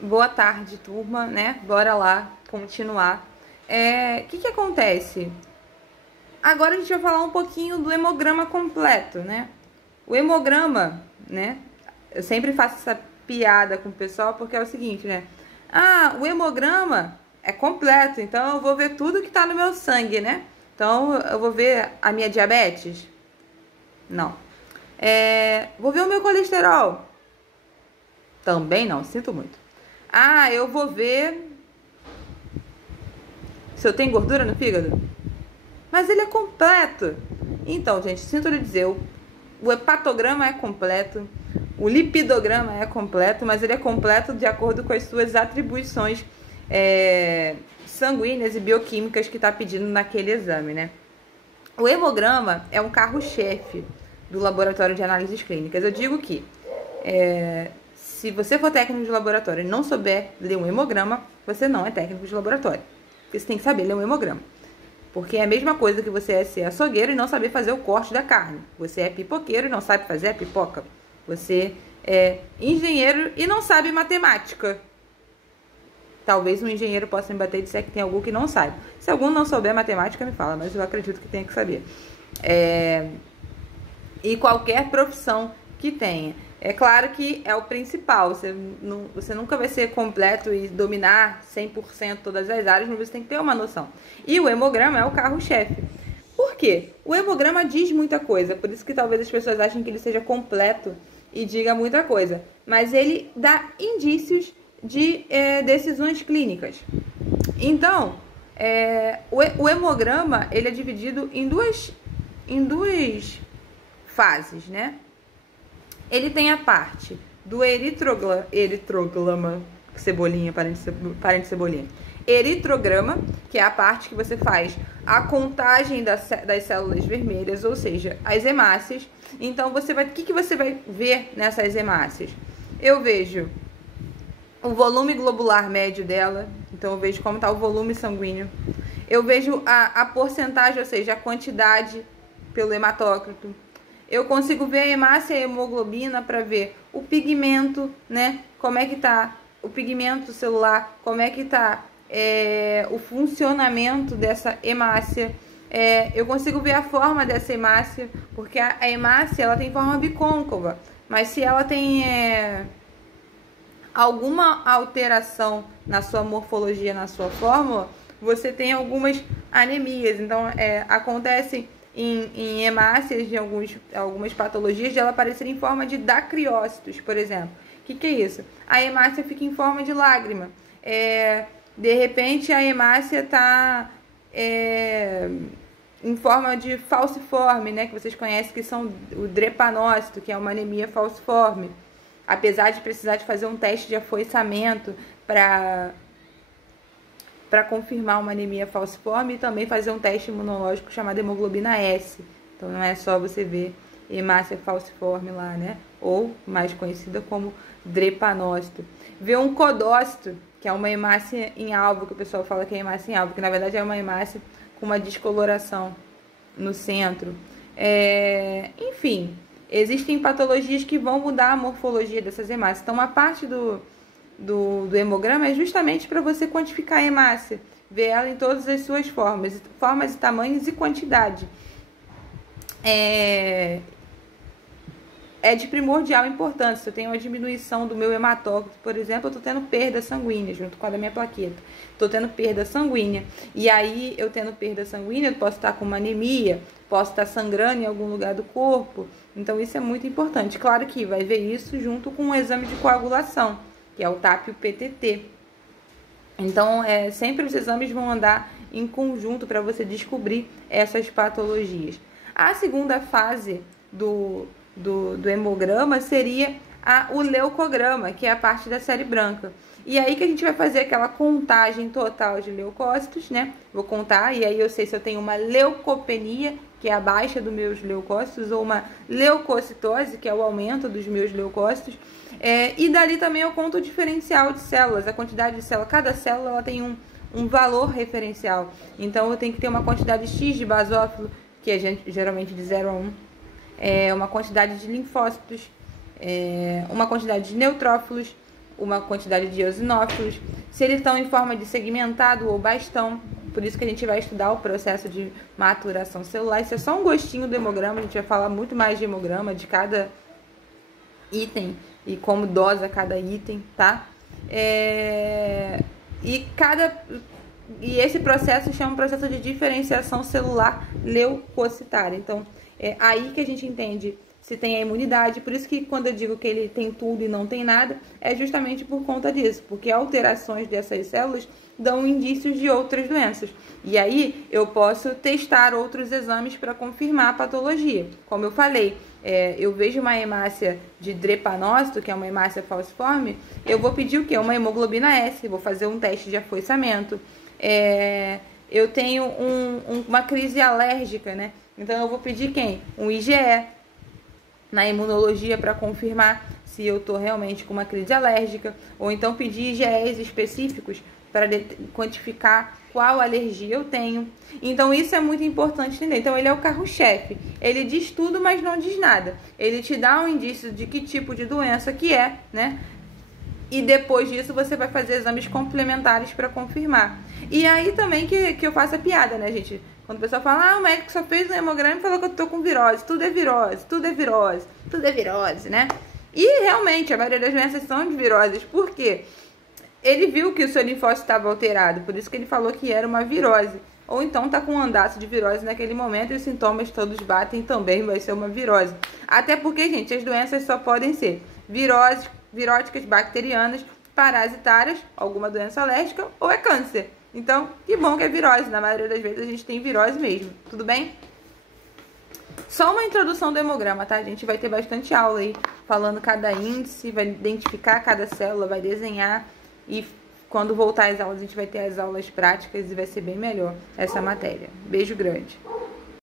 Boa tarde, turma, né? Bora lá continuar. Que acontece? Agora a gente vai falar um pouquinho do hemograma completo, né? O hemograma, né? Eu sempre faço essa piada com o pessoal porque é o seguinte, né? Ah, o hemograma é completo, então eu vou ver tudo que tá no meu sangue, né? Então eu vou ver a minha diabetes? Não. Vou ver o meu colesterol? Também não, sinto muito. Ah, eu vou ver se eu tenho gordura no fígado. Mas ele é completo. Então, gente, sinto lhe dizer, o hepatograma é completo, o lipidograma é completo, mas ele é completo de acordo com as suas atribuições sanguíneas e bioquímicas que está pedindo naquele exame, né? O hemograma é um carro-chefe do laboratório de análises clínicas. Eu digo que se você for técnico de laboratório e não souber ler um hemograma, você não é técnico de laboratório. Você tem que saber ler um hemograma. Porque é a mesma coisa que você ser açougueiro e não saber fazer o corte da carne. Você é pipoqueiro e não sabe fazer a pipoca. Você é engenheiro e não sabe matemática. Talvez um engenheiro possa me bater e dizer que tem algum que não sabe. Se algum não souber matemática, me fala, mas eu acredito que tenha que saber. E qualquer profissão que tenha. É claro que é o principal, você nunca vai ser completo e dominar 100% todas as áreas, mas você tem que ter uma noção. E o hemograma é o carro-chefe. Por quê? O hemograma diz muita coisa, por isso que talvez as pessoas achem que ele seja completo e diga muita coisa. Mas ele dá indícios de decisões clínicas. Então, o hemograma ele é dividido em duas fases, né? Ele tem a parte do eritrograma, cebolinha, parente cebolinha. Eritrograma, que é a parte que você faz a contagem das células vermelhas, ou seja, as hemácias. Então, o que você vai ver nessas hemácias? Eu vejo o volume globular médio dela, então eu vejo como está o volume sanguíneo. Eu vejo a porcentagem, ou seja, a quantidade pelo hematócrito. Eu consigo ver a hemácia e a hemoglobina para ver o pigmento, né? Como é que tá o pigmento celular, como é que tá o funcionamento dessa hemácia. Eu consigo ver a forma dessa hemácia, porque a hemácia ela tem forma bicôncava, mas se ela tem alguma alteração na sua morfologia, na sua fórmula, você tem algumas anemias. Então, acontecem em hemácias de algumas patologias de ela aparecer em forma de dacriócitos, por exemplo. O que é isso? A hemácia fica em forma de lágrima. De repente, a hemácia está em forma de falciforme, né? Que vocês conhecem que são o drepanócito, que é uma anemia falciforme. Apesar de precisar de fazer um teste de afoiçamento para confirmar uma anemia falciforme e também fazer um teste imunológico chamado hemoglobina S. Então não é só você ver hemácia falciforme lá, né? Ou mais conhecida como drepanócito. Ver um codócito, que é uma hemácia em alvo, que o pessoal fala que é hemácia em alvo, que na verdade é uma hemácia com uma descoloração no centro. Enfim, existem patologias que vão mudar a morfologia dessas hemácias. Então, uma parte do hemograma é justamente para você quantificar a hemácia, ver ela em todas as suas formas e tamanhos e quantidade. É de primordial importância. Se eu tenho uma diminuição do meu hematócrito, por exemplo, eu estou tendo perda sanguínea junto com a da minha plaqueta. Estou tendo perda sanguínea. E aí, eu tendo perda sanguínea, eu posso estar com uma anemia, posso estar sangrando em algum lugar do corpo. Então, isso é muito importante. Claro que vai ver isso junto com um exame de coagulação, que é o TAP e o PTT. Então, sempre os exames vão andar em conjunto para você descobrir essas patologias. A segunda fase do hemograma seria o leucograma, que é a parte da série branca. E aí que a gente vai fazer aquela contagem total de leucócitos, né? Vou contar e aí eu sei se eu tenho uma leucopenia, que é a baixa dos meus leucócitos, ou uma leucocitose, que é o aumento dos meus leucócitos. E dali também eu conto o diferencial de células, a quantidade de células. Cada célula ela tem um valor referencial. Então eu tenho que ter uma quantidade X de basófilo, que é geralmente de 0 a 1. Uma quantidade de linfócitos, uma quantidade de neutrófilos, uma quantidade de eosinófilos, se eles estão em forma de segmentado ou bastão. Por isso que a gente vai estudar o processo de maturação celular. Isso é só um gostinho do hemograma, a gente vai falar muito mais de hemograma, de cada item e como dosa cada item, tá? E esse processo chama processo de diferenciação celular leucocitária. Então, é aí que a gente entende se tem a imunidade. Por isso que quando eu digo que ele tem tudo e não tem nada, é justamente por conta disso, porque alterações dessas células dão indícios de outras doenças. E aí eu posso testar outros exames para confirmar a patologia. Como eu falei, eu vejo uma hemácia de drepanócito, que é uma hemácia falciforme, eu vou pedir o quê? Uma hemoglobina S, vou fazer um teste de afoiçamento. Eu tenho uma crise alérgica, né? Então eu vou pedir quem? Um IgE na imunologia para confirmar se eu estou realmente com uma crise alérgica, ou então pedir IgEs específicos para quantificar qual alergia eu tenho. Então isso é muito importante entender. Então ele é o carro-chefe. Ele diz tudo, mas não diz nada. Ele te dá um indício de que tipo de doença que é, né? E depois disso você vai fazer exames complementares para confirmar. E aí também que eu faço a piada, né, gente? Quando o pessoal fala, o médico só fez um hemograma e falou que eu tô com virose. Tudo é virose, tudo é virose, tudo é virose, né? E realmente, a maioria das doenças são de viroses. Por quê? Ele viu que o seu linfócito estava alterado, por isso que ele falou que era uma virose. Ou então tá com um andaço de virose naquele momento e os sintomas todos batem, também vai ser uma virose. Até porque, gente, as doenças só podem ser viroses, viróticas, bacterianas, parasitárias, alguma doença alérgica ou é câncer. Então, que bom que é virose. Na maioria das vezes a gente tem virose mesmo. Tudo bem? Só uma introdução do hemograma, tá? A gente vai ter bastante aula aí, falando cada índice, vai identificar cada célula, vai desenhar. E quando voltar às aulas, a gente vai ter as aulas práticas e vai ser bem melhor essa matéria. Beijo grande.